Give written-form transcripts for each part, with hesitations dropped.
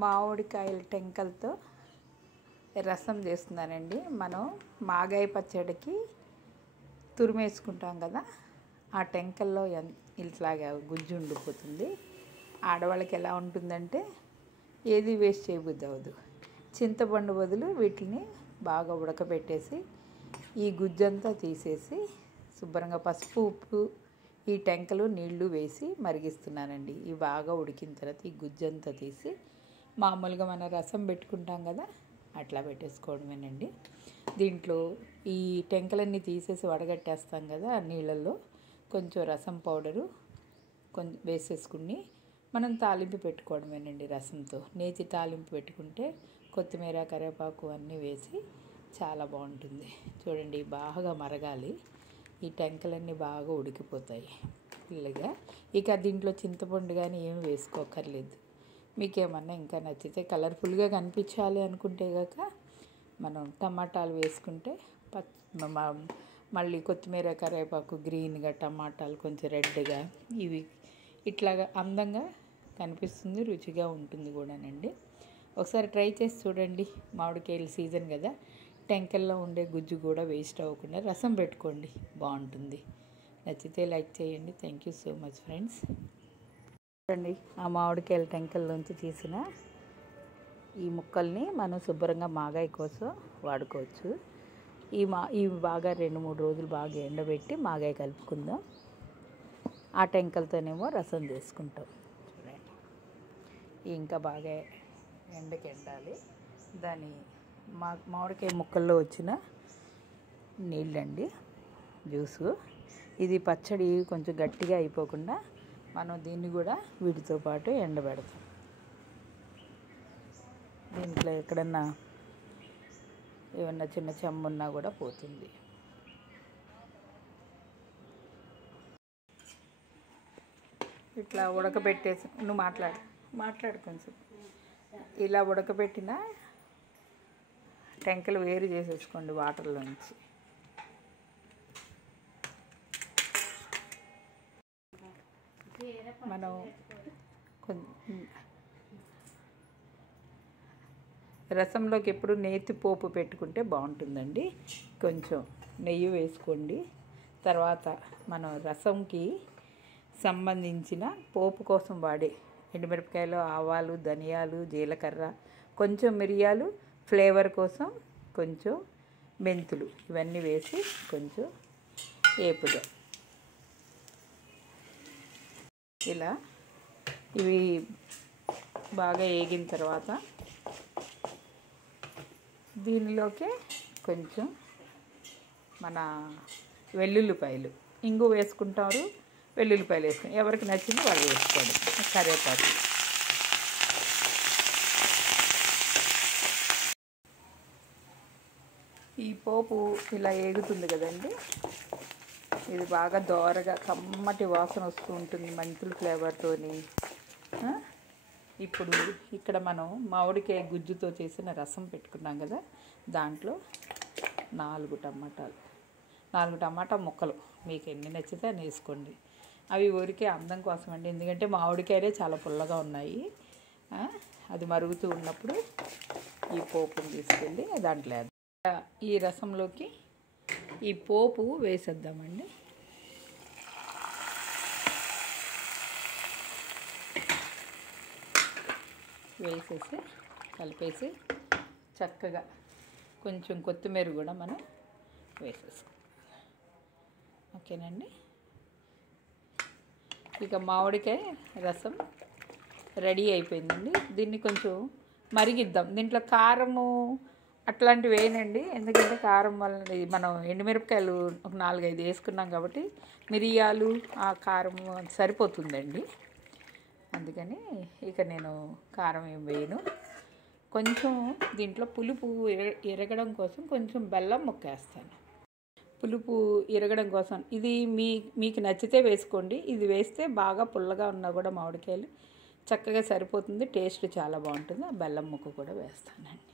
మామిడికాయల టెంకలతో రసం చేస్తున్నానండి. మనం మాగాయ పచ్చడికి తురిమేసుకుంటాం కదా, ఆ టెంకల్లో ఇట్లాగా గుజ్జు ఉండిపోతుంది. ఆడవాళ్ళకి ఎలా ఉంటుందంటే ఏది వేస్ట్ చేయబుద్ధి అవ్వదు. చింతపండు బదులు వీటిని బాగా ఉడకబెట్టేసి ఈ గుజ్జంతా తీసేసి శుభ్రంగా పసుపు, ఉప్పు, ఈ టెంకలు, నీళ్లు వేసి మరిగిస్తున్నానండి. ఇవి బాగా ఉడికిన తర్వాత ఈ గుజ్జంతా తీసి మామూలుగా మన రసం పెట్టుకుంటాం కదా, అట్లా పెట్టేసుకోవడమేనండి. దీంట్లో ఈ టెంకలన్నీ తీసేసి వడగట్టేస్తాం కదా, ఆ నీళ్ళల్లో కొంచెం రసం పౌడరు కొంచెం వేసేసుకుని మనం తాలింపు పెట్టుకోవడమేనండి. రసంతో నేతి తాలింపు పెట్టుకుంటే కొత్తిమీర, కరివేపాకు అన్నీ వేసి చాలా బాగుంటుంది. చూడండి, బాగా మరగాలి. ఈ టెంకలన్నీ బాగా ఉడికిపోతాయి ఇలాగా. ఇక దీంట్లో చింతపండు కానీ ఏమి వేసుకోకర్లేదు. మీకేమన్నా ఇంకా నచ్చితే కలర్ఫుల్గా కనిపించాలి అనుకుంటే కనుక మనం టమాటాలు వేసుకుంటే మళ్ళీ కొత్తిమీర, కరివేపాకు, గ్రీన్గా టమాటాలు కొంచెం రెడ్గా, ఇవి ఇట్లాగా అందంగా కనిపిస్తుంది, రుచిగా ఉంటుంది కూడానండి. ఒకసారి ట్రై చేసి చూడండి. మామిడికాయల సీజన్ కదా, టెంకల్లో ఉండే గుజ్జు కూడా వేస్ట్ అవ్వకుండా రసం పెట్టుకోండి, బాగుంటుంది. నచ్చితే లైక్ చేయండి. Thank you so much friends. చూడండి, ఆ మామిడికాయల టెంకల్లోంచి తీసిన ఈ ముక్కల్ని మనం శుభ్రంగా మాగాయ కోసం వాడుకోవచ్చు. ఇవి బాగా 2-3 రోజులు బాగా ఎండబెట్టి మాగాయ కలుపుకుందాం. ఆ టెంకలతోనేమో రసం చేసుకుంటాం. చూడండి, ఇంకా బాగా ఎండకి ఎండాలి. దాని మామిడికాయ ముక్కల్లో వచ్చిన నీళ్ళండి, జ్యూసు. ఇది పచ్చడి కొంచెం గట్టిగా అయిపోకుండా మనం దీన్ని కూడా వీటితో పాటు ఎండబెడతాం. దీంట్లో ఎక్కడన్నా ఏమన్నా చిన్న చెమ్మున్నా కూడా పోతుంది. ఇట్లా ఉడకబెట్టేసి నువ్వు మాట్లాడు కొంచెం. ఇలా ఉడకబెట్టిన టెంకలు వేరు చేసేసుకోండి వాటర్లోంచి. మనం రసంలోకి ఎప్పుడు నేతి పోపు పెట్టుకుంటే బాగుంటుందండి. కొంచెం నెయ్యి వేసుకోండి. తర్వాత మనం రసంకి సంబంధించిన పోపు కోసం వాడే ఎండుమిరపకాయలు, ఆవాలు, ధనియాలు, జీలకర్ర, కొంచెం మిరియాలు, ఫ్లేవర్ కోసం కొంచెం మెంతులు, ఇవన్నీ వేసి కొంచెం ఏపుదాం. ఇలా ఇవి బాగా ఏగిన తర్వాత దీనిలోకి కొంచెం మన వెల్లుల్లిపాయలు, ఇంగు వేసుకుంటారు, వెల్లుల్లిపాయలు వేసుకుని ఎవరికి నచ్చింది వాళ్ళు వేసుకోండి. కరివేపాకు, ఈ పోపు ఇలా ఏగుతుంది కదండి, ఇది బాగా దోరగా కమ్మటి వాసన వస్తూ ఉంటుంది మెంతుల ఫ్లేవర్తోని. ఇప్పుడు ఇక్కడ మనం మామిడికాయ గుజ్జుతో చేసిన రసం పెట్టుకున్నాం కదా, దాంట్లో 4 టమాటా ముక్కలు మీకు ఎన్ని నచ్చితే అని వేసుకోండి. అవి ఊరికే అందం కోసం అండి, ఎందుకంటే మామిడికాయలే చాలా పుల్లగా ఉన్నాయి. అది మరుగుతూ ఉన్నప్పుడు ఈ పోపుని తీసుకెళ్ళి దాంట్లో ఈ రసంలోకి ఈ పోపు వేసేద్దామండి. వేసేసి కలిపేసి చక్కగా కొంచెం కొత్తిమీర కూడా మనం వేసేసుకో. ఓకేనండి. ఇక మామిడికాయ రసం రెడీ అయిపోయిందండి. దీన్ని కొంచెం మరిగిద్దాం. దీంట్లో కారము అట్లాంటివి వేయనండి, ఎందుకంటే కారం వల్ల మనం ఎండుమిరపకాయలు ఒక 4-5 వేసుకున్నాం కాబట్టి మిరియాలు, ఆ కారం సరిపోతుందండి. అందుకని ఇక నేను కారం ఏం వేయను. కొంచెం దీంట్లో పులుపు ఎరగడం కోసం కొంచెం బెల్లం ముక్కేస్తాను. పులుపు ఎరగడం కోసం ఇది మీకు నచ్చితే వేసుకోండి. ఇది వేస్తే బాగా పుల్లగా ఉన్నా కూడా మామిడికాయలు చక్కగా సరిపోతుంది, టేస్ట్ చాలా బాగుంటుంది. ఆ బెల్లం ముక్క కూడా వేస్తానండి.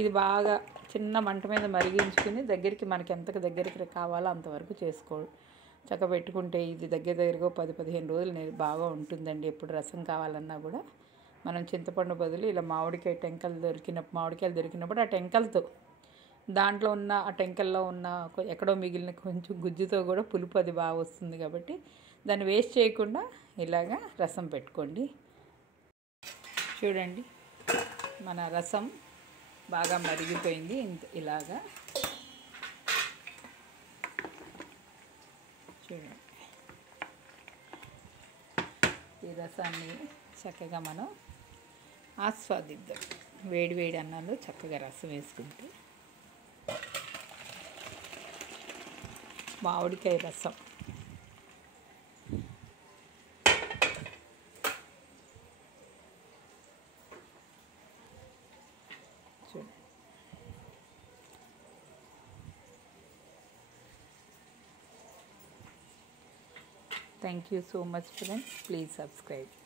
ఇది బాగా చిన్న మంట మీద మరిగించుకుని దగ్గరికి మనకి ఎంతకు దగ్గరికి కావాలో అంతవరకు చక్క పెట్టుకుంటే ఇది దగ్గరగా 10-15 రోజులు బాగా ఉంటుందండి. ఎప్పుడు రసం కావాలన్నా కూడా మనం చింతపండు బదులు ఇలా మామిడికాయలు దొరికినప్పుడు ఆ టెంకలతో దాంట్లో ఉన్న ఆ టెంకల్లో ఉన్న ఎక్కడో మిగిలిన కొంచెం గుజ్జుతో కూడా పులుపు అది బాగా వస్తుంది. కాబట్టి దాన్ని వేస్ట్ చేయకుండా ఇలాగా రసం పెట్టుకోండి. చూడండి, మన రసం బాగా మరిగిపోయింది. ఇలాగా చూడండి, ఈ రసాన్ని చక్కగా మనం ఆస్వాదిద్దాం. వేడి వేడి అన్నంలో చక్కగా రసం వేసుకుంటే మామిడికాయ రసం చూడండి. Thank you so much, friends. Please subscribe.